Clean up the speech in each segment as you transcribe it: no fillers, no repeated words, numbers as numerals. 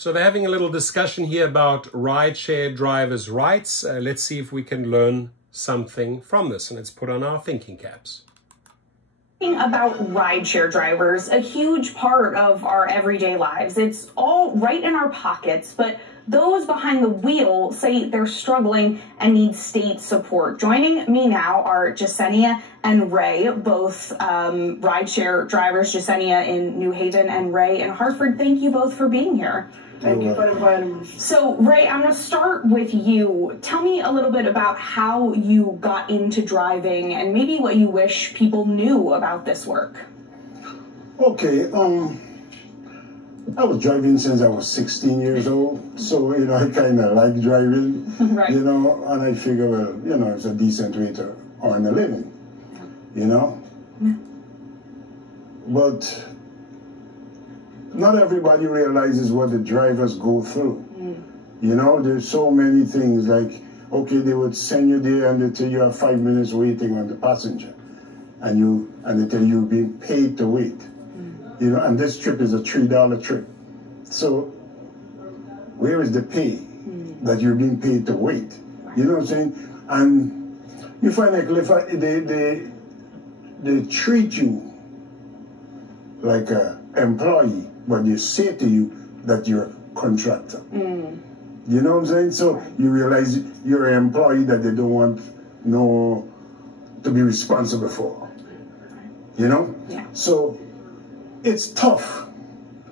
So they're having a little discussion here about rideshare drivers' rights. Let's see if we can learn something from this, and let's put on our thinking caps. About rideshare drivers, a huge part of our everyday lives. It's all right in our pockets, but those behind the wheel say they're struggling and need state support. Joining me now are Jasenia and Ray, both rideshare drivers, Jasenia in New Haven and Ray in Hartford. Thank you both for being here. Thank you for inviting us. So, Ray, I'm going to start with you. Tell me a little bit about how you got into driving and maybe what you wish people knew about this work. Okay, I was driving since I was 16 years old, so, you know, I kind of like driving, Right. You know, and I figure, well, you know, it's a decent way to earn a living, you know? Yeah. But not everybody realizes what the drivers go through. You know, there's so many things like, okay, they would send you there and they tell you have 5 minutes waiting on the passenger. And they tell you you're being paid to wait. You know, and this trip is a $3 trip. So where is the pay that you're being paid to wait? You know what I'm saying? And you find like they treat you like an employee, but they say to you that you're a contractor. You know what I'm saying? So you realize you're an employee that they don't want to be responsible for. You know? Yeah. So it's tough,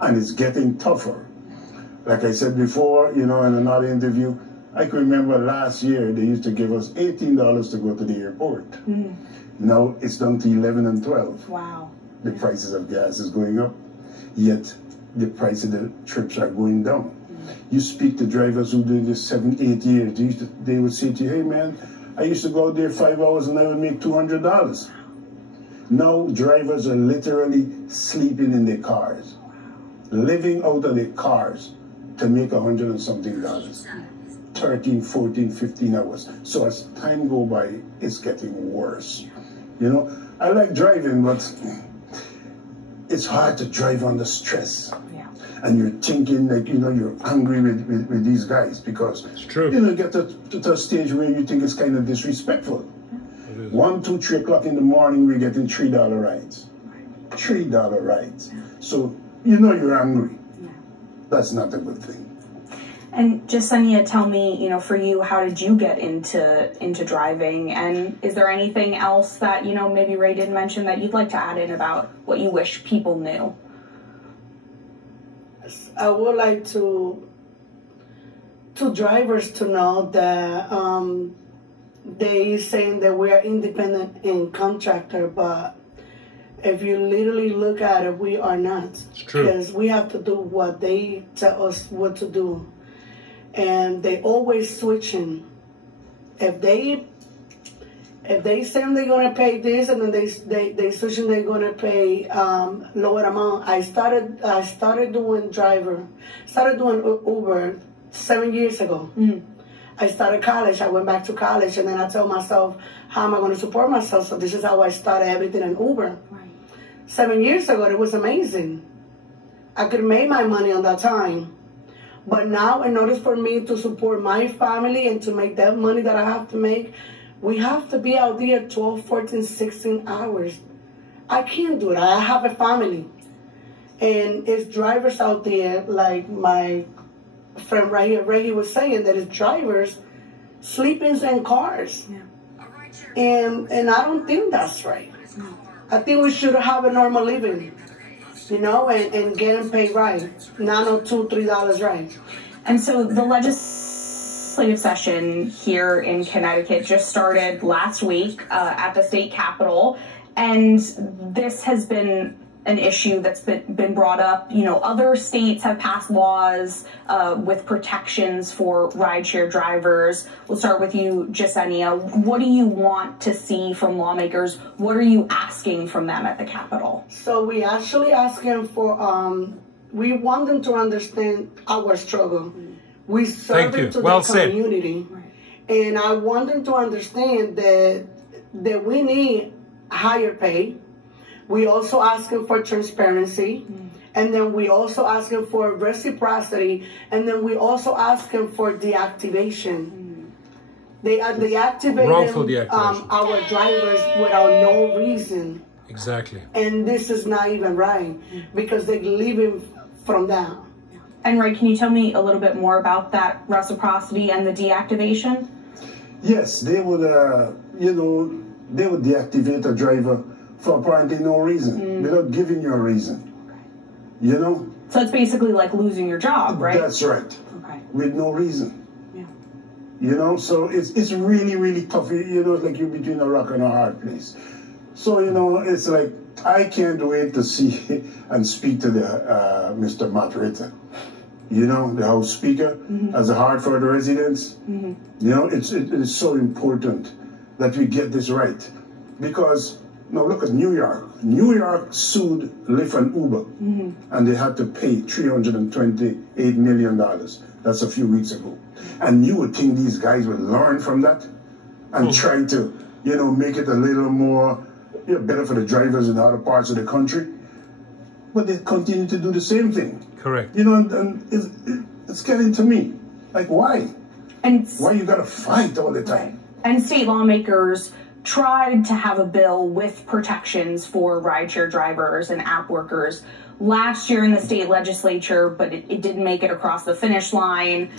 and it's getting tougher. Like I said before, you know, in another interview, I can remember last year they used to give us $18 to go to the airport. Now it's down to 11 and 12. Wow. The prices of gas is going up, yet the price of the trips are going down. You speak to drivers who do this 7, 8 years, they would say to you, hey man, I used to go out there 5 hours and I would make $200. Now drivers are literally sleeping in their cars, living out of their cars to make $100 and something. 13, 14, 15 hours. So as time goes by, it's getting worse. You know, I like driving, but it's hard to drive under stress. And you're thinking like, you know, you're angry with these guys because, it's true. You know, get to a stage where you think it's kind of disrespectful. 1, 2, 3 o'clock in the morning, we're getting $3 rides. $3 rides. So, you know you're angry. That's not a good thing. And Jasenia, tell me, you know, for you, how did you get into driving? And is there anything else that, you know, maybe Ray didn't mention that you'd like to add in about what you wish people knew? I would like to drivers to know that they saying that we are independent and contractor, but if you literally look at it, we are not. It's true. Because we have to do what they tell us what to do. And they always switching. If they say they're gonna pay this and then they switching, they're gonna pay lower amount. I started doing Uber 7 years ago. I started college, I went back to college, and then I told myself, how am I going to support myself? So this is how I started everything in Uber. Right. 7 years ago, it was amazing. I could make my money on that time. But now, in order for me to support my family and to make that money that I have to make, we have to be out there 12, 14, 16 hours. I can't do that. I have a family. And it's drivers out there, like my friend right here, Ray was saying, that it's drivers sleeping in cars. And I don't think that's right. I think we should have a normal living, you know, and getting paid right, not no $2, $3 right. And so the legislative session here in Connecticut just started last week at the state capitol, and this has been an issue that's been brought up. You know, other states have passed laws with protections for rideshare drivers. We'll start with you, Jasenia. What do you want to see from lawmakers? What are you asking from them at the Capitol? So we actually asking for, we want them to understand our struggle. We serve it to the community. And I want them to understand that we need higher pay. We also asking for transparency, And then we also asking for reciprocity, and then we also asking for deactivation. They are deactivating Wrongful deactivation. Our drivers without no reason. Exactly. And this is not even right because they're living from that. And Ray, can you tell me a little bit more about that reciprocity and the deactivation? Yes, they would, they would deactivate a driver for apparently no reason, without giving you a reason. You know? So it's basically like losing your job, right? That's right. Okay. With no reason. Yeah. You know, so it's really, really tough. You know, it's like you're between a rock and a hard place. So, you know, it's like, I can't wait to see and speak to the Mr. Matt Ritter. You know, the House Speaker, as a Hartford residents. You know, it's so important that we get this right. Because, now look at New York. New York sued Lyft and Uber, and they had to pay $328 million. That's a few weeks ago. And you would think these guys would learn from that and try to, you know, make it a little more better for the drivers in other parts of the country. But they continue to do the same thing. Correct. You know, and it's getting to me. Like, why? And Why you gotta fight all the time? And state lawmakers tried to have a bill with protections for rideshare drivers and app workers last year in the state legislature, but it didn't make it across the finish line.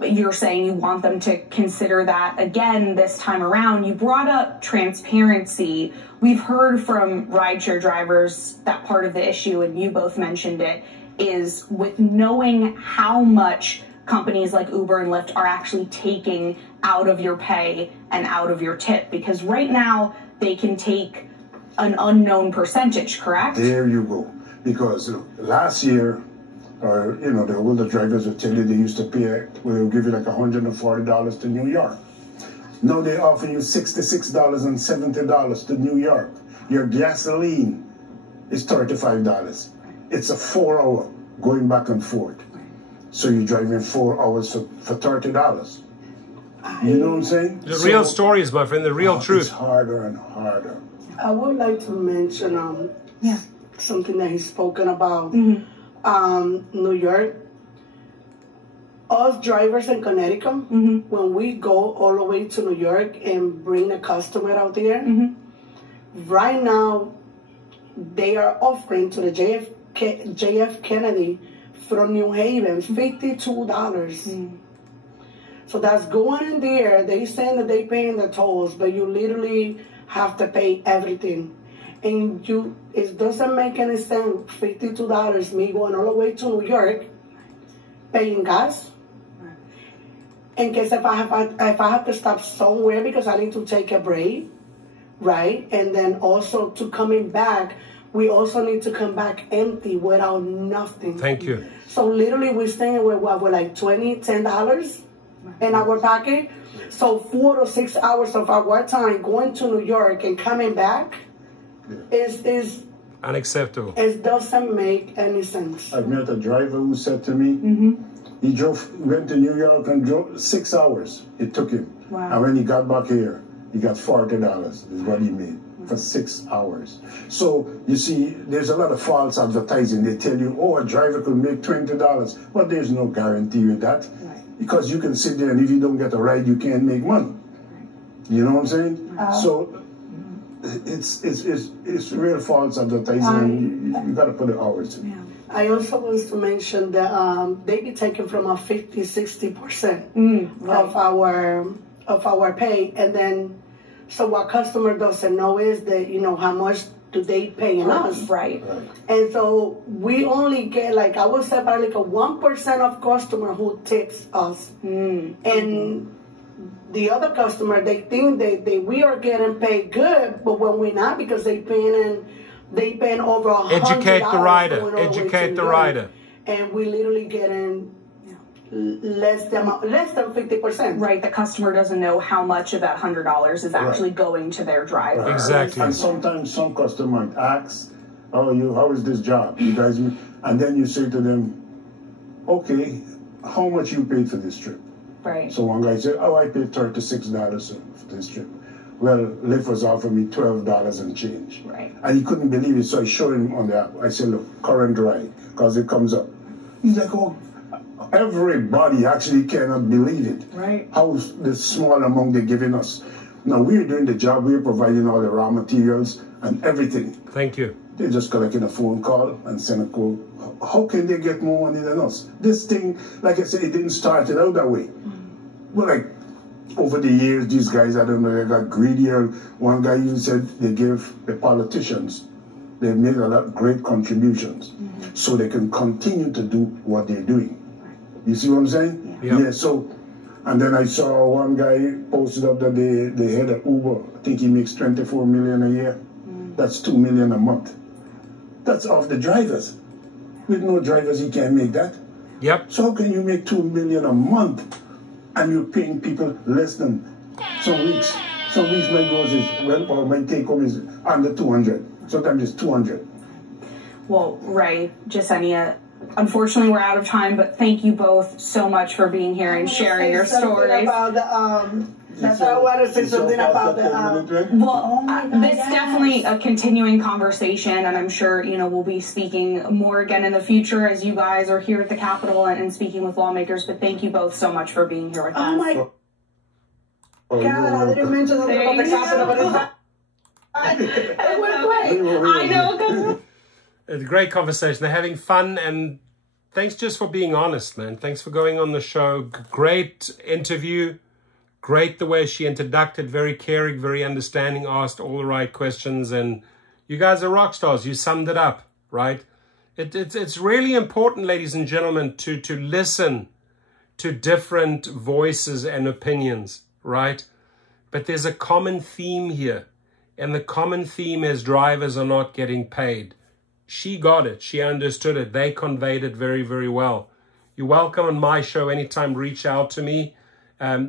You're saying you want them to consider that again this time around. You brought up transparency. We've heard from rideshare drivers that part of the issue, and you both mentioned it, is with knowing how much companies like Uber and Lyft are actually taking out of your pay and out of your tip. Because right now they can take an unknown percentage, correct? There you go. Because last year, or, you know, the older drivers would tell you they used to pay, they'll give you like $140 to New York. Now they offer you $66.70 to New York. Your gasoline is $35. It's a 4-hour going back and forth. So you're driving 4 hours for $30. You know what I'm saying? The real stories, my friend, the real truth. It's harder and harder. I would like to mention something that he's spoken about. New York. Us drivers in Connecticut, when we go all the way to New York and bring a customer out there, right now they are offering to the JF Kennedy from New Haven $52. So that's going in there. They saying that they paying the tolls, but you literally have to pay everything. And it doesn't make any sense. $52, me going all the way to New York, paying gas. In case if I have to stop somewhere because I need to take a break, right? And then also to coming back, we also need to come back empty without nothing. Thank you. So literally we're staying with what, we're like $10 in our pocket. So 4 to 6 hours of our time going to New York and coming back is unacceptable. It doesn't make any sense. I've met a driver who said to me, he went to New York and drove 6 hours. It took him. Wow. And when he got back here, he got $40 is what he made for 6 hours. So you see, there's a lot of false advertising. They tell you, oh, a driver could make $20. But there's no guarantee with that. Because you can sit there and if you don't get a ride, you can't make money. You know what I'm saying? So it's real false advertising. You got to put the hours in. I also want to mention that they be taking from a 50-60% of our pay, and then so what customer doesn't know is that how much do they pay in us, right? And so we only get like I would say about like a 1% of customer who tips us, and the other customer they think that we are getting paid good, but when we're not because they paying over $100. Educate the rider. Educate the rider. And we literally getting less than 50%. Right. The customer doesn't know how much of that $100 is actually going to their driver. Exactly. And sometimes some customer asks, "Oh, how is this job? You guys?" And then you say to them, "Okay, how much you paid for this trip?" Right. So one guy said, "Oh, I paid $36 for this trip." Well, Lyft was offering me $12 and change. Right. And he couldn't believe it, so I showed him on the app. I said, look, current ride, because it comes up. He's like, oh, everybody actually cannot believe it. Right. How the small amount they're giving us. Now, we're doing the job, we're providing all the raw materials and everything. Thank you. They're just collecting a phone call and send a quote. How can they get more money than us? This thing, like I said, it didn't start it out that way. But like, over the years, these guys, I don't know, they got greedier. One guy even said they gave the politicians, they made a lot of great contributions so they can continue to do what they're doing. You see what I'm saying? Yeah. So, and then I saw one guy posted up that they had an Uber. I think he makes $24 million a year. That's $2 million a month. That's off the drivers. With no drivers, he can't make that. Yep. So how can you make $2 million a month and you're paying people less than some weeks? Some weeks my gross is, well, or my take home is under 200. Sometimes it's 200. Well, Ray, Jasenia, unfortunately we're out of time, but thank you both so much for being here and sharing your stories. About the, that's what I want to say something about the. Well, this is definitely a continuing conversation, and I'm sure we'll be speaking more again in the future as you guys are here at the Capitol and speaking with lawmakers. But thank you both so much for being here with us. Oh my God! I didn't mention something about the Capitol, but it went great. I know. It's a great conversation. They're having fun, and thanks just for being honest, man. Thanks for going on the show. Great interview. Great the way she introduced, very caring, very understanding, asked all the right questions, and you guys are rock stars. You summed it up, right? It's really important, ladies and gentlemen, to listen to different voices and opinions, right? But there's a common theme here, and the common theme is drivers are not getting paid. She got it. She understood it. They conveyed it very, very well. You're welcome on my show anytime. Reach out to me.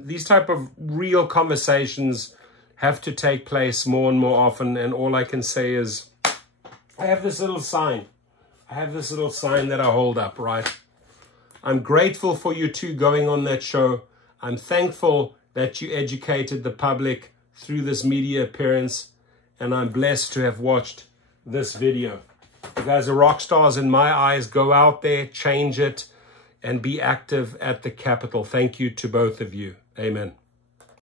These type of real conversations have to take place more and more often. And all I can say is I have this little sign. I have this little sign that I hold up, right? I'm grateful for you two going on that show. I'm thankful that you educated the public through this media appearance. And I'm blessed to have watched this video. You guys are rock stars in my eyes. Go out there, change it, and be active at the Capitol. Thank you to both of you. Amen.